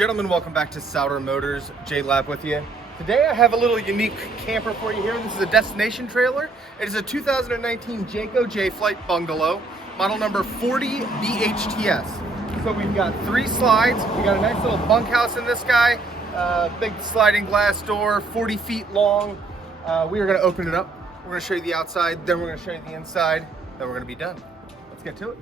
Gentlemen, welcome back to Souter Motors. Jay Lab with you. Today I have a little unique camper for you here. This is a destination trailer. It is a 2019 Jayco Jay Flight Bungalow, model number 40BHTS. So we've got 3 slides. We got a nice little bunkhouse in this guy. Big sliding glass door, 40 feet long. We are going to open it up. We're going to show you the outside, then we're going to show you the inside, then we're going to be done. Let's get to it.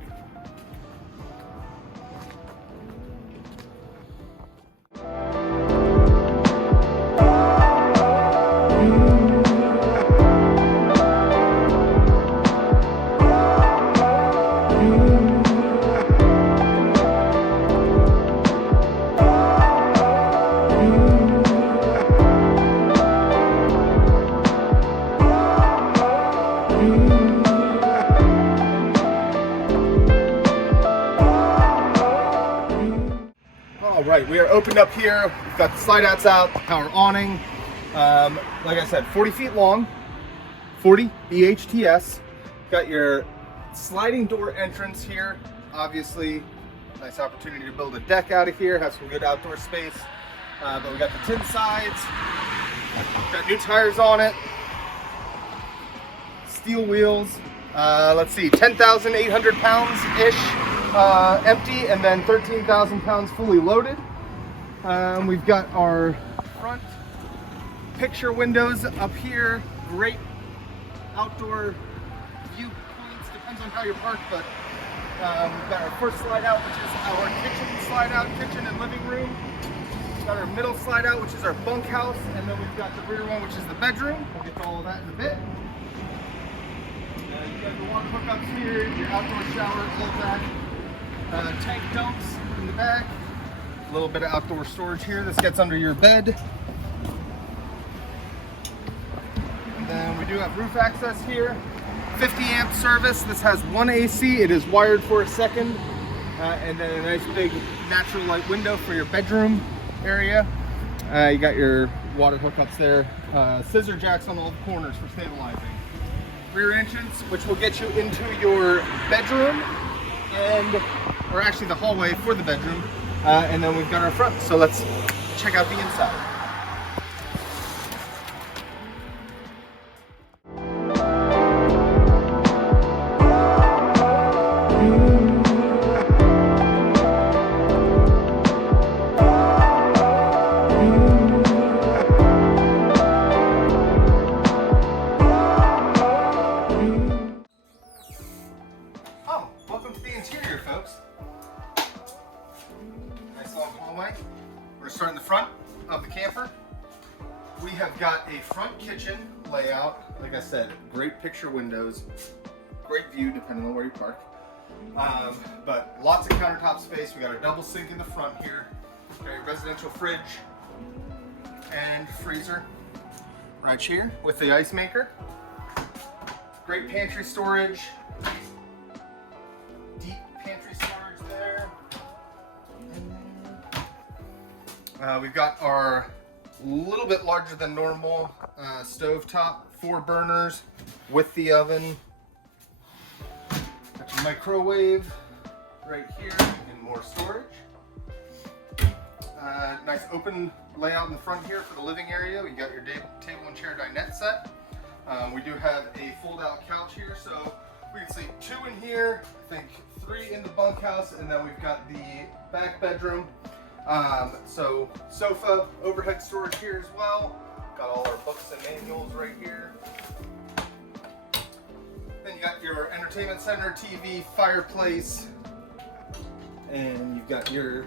All right, we are opened up here. We've got the slide outs out, power awning. Like I said, 40 feet long, 40 BHTS. Got your sliding door entrance here. Obviously, nice opportunity to build a deck out of here, have some good outdoor space. But we got the tin sides, got new tires on it, steel wheels. Let's see, 10,800 pounds-ish. Empty, and then 13,000 pounds fully loaded. We've got our front picture windows up here. Great outdoor view points, depends on how you're parked, but we've got our first slide out, which is our kitchen slide out, kitchen and living room. We've got our middle slide out, which is our bunkhouse, and then we've got the rear one, which is the bedroom. We'll get to all of that in a bit. You got the water hookups here, your outdoor shower, all of that. Tank dumps in the back, a little bit of outdoor storage here. This gets under your bed. And then we do have roof access here. 50 amp service. This has 1 AC. It is wired for a second. And then a nice big natural light window for your bedroom area. You got your water hookups there. Scissor jacks on all the corners for stabilizing. Rear entrance, which will get you into your bedroom, or actually the hallway for the bedroom, and then we've got our front. So let's check out the inside. Oh, welcome to the interior, folks. Nice long hallway. We're going to start in the front of the camper. We have got a front kitchen layout. Like I said, great picture windows, great view depending on where you park. But lots of countertop space. We got a double sink in the front here. Got a residential fridge and freezer right here with the ice maker. Great pantry storage. Deep pantry storage there. We've got our little bit larger than normal stovetop, 4 burners with the oven. Got your microwave right here and more storage. Nice open layout in the front here for the living area. We got your table and chair dinette set. We do have a fold-out couch here, so we can sleep 2 in here, I think 3 in the bunkhouse, and then we've got the back bedroom. So sofa, overhead storage here as well. Got all our books and manuals right here. Then you got your entertainment center, TV, fireplace, and you've got your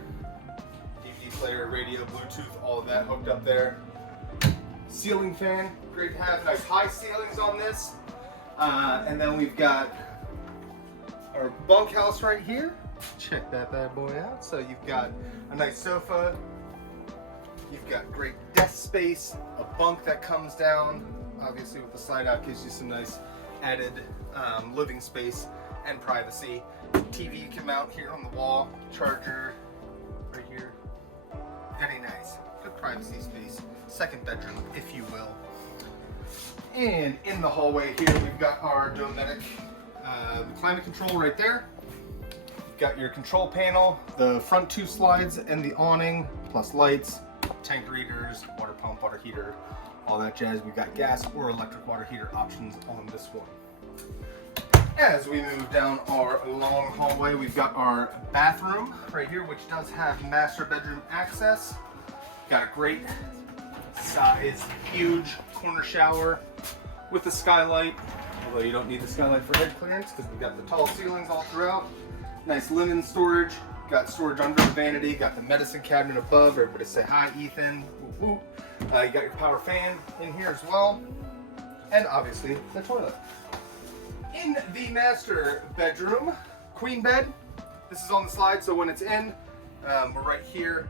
DVD player, radio, Bluetooth, all of that hooked up there. Ceiling fan, great to have. Nice high ceilings on this. And then we've got our bunkhouse right here. Check that bad boy out. So you've got a nice sofa, you've got great desk space, a bunk that comes down, obviously with the slide out gives you some nice added living space and privacy. TV you can mount here on the wall, charger right here. Very nice, good privacy space, second bedroom if you will. And in the hallway here we've got our Dometic climate control right there. Got your control panel, the front 2 slides, and the awning plus lights, tank readers, water pump, water heater, all that jazz. We've got gas or electric water heater options on this one. As we move down our long hallway, we've got our bathroom right here, which does have master bedroom access. Got a great size, huge corner shower with the skylight, although you don't need the skylight for head clearance because we've got the tall ceilings all throughout. Nice linen storage, got storage under the vanity, got the medicine cabinet above. Everybody say hi, Ethan. Woo, woo. You got your power fan in here as well, and obviously the toilet. In the master bedroom, queen bed. This is on the slide, so when it's in, we're right here.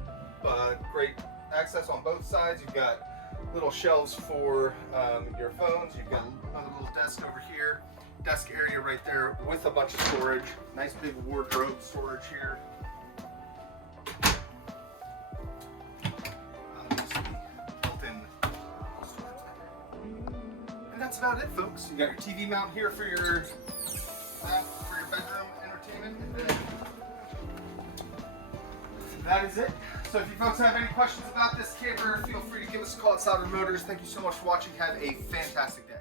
Great access on both sides. You've got little shelves for your phones. You've got another little desk over here. Desk area right there with a bunch of storage. Nice big wardrobe storage here. Built-in storage there. And that's about it, folks. You got your TV mount here for your bedroom entertainment. And then that is it. So if you folks have any questions about this camper, feel free to give us a call at Southern Motors. Thank you so much for watching. Have a fantastic day.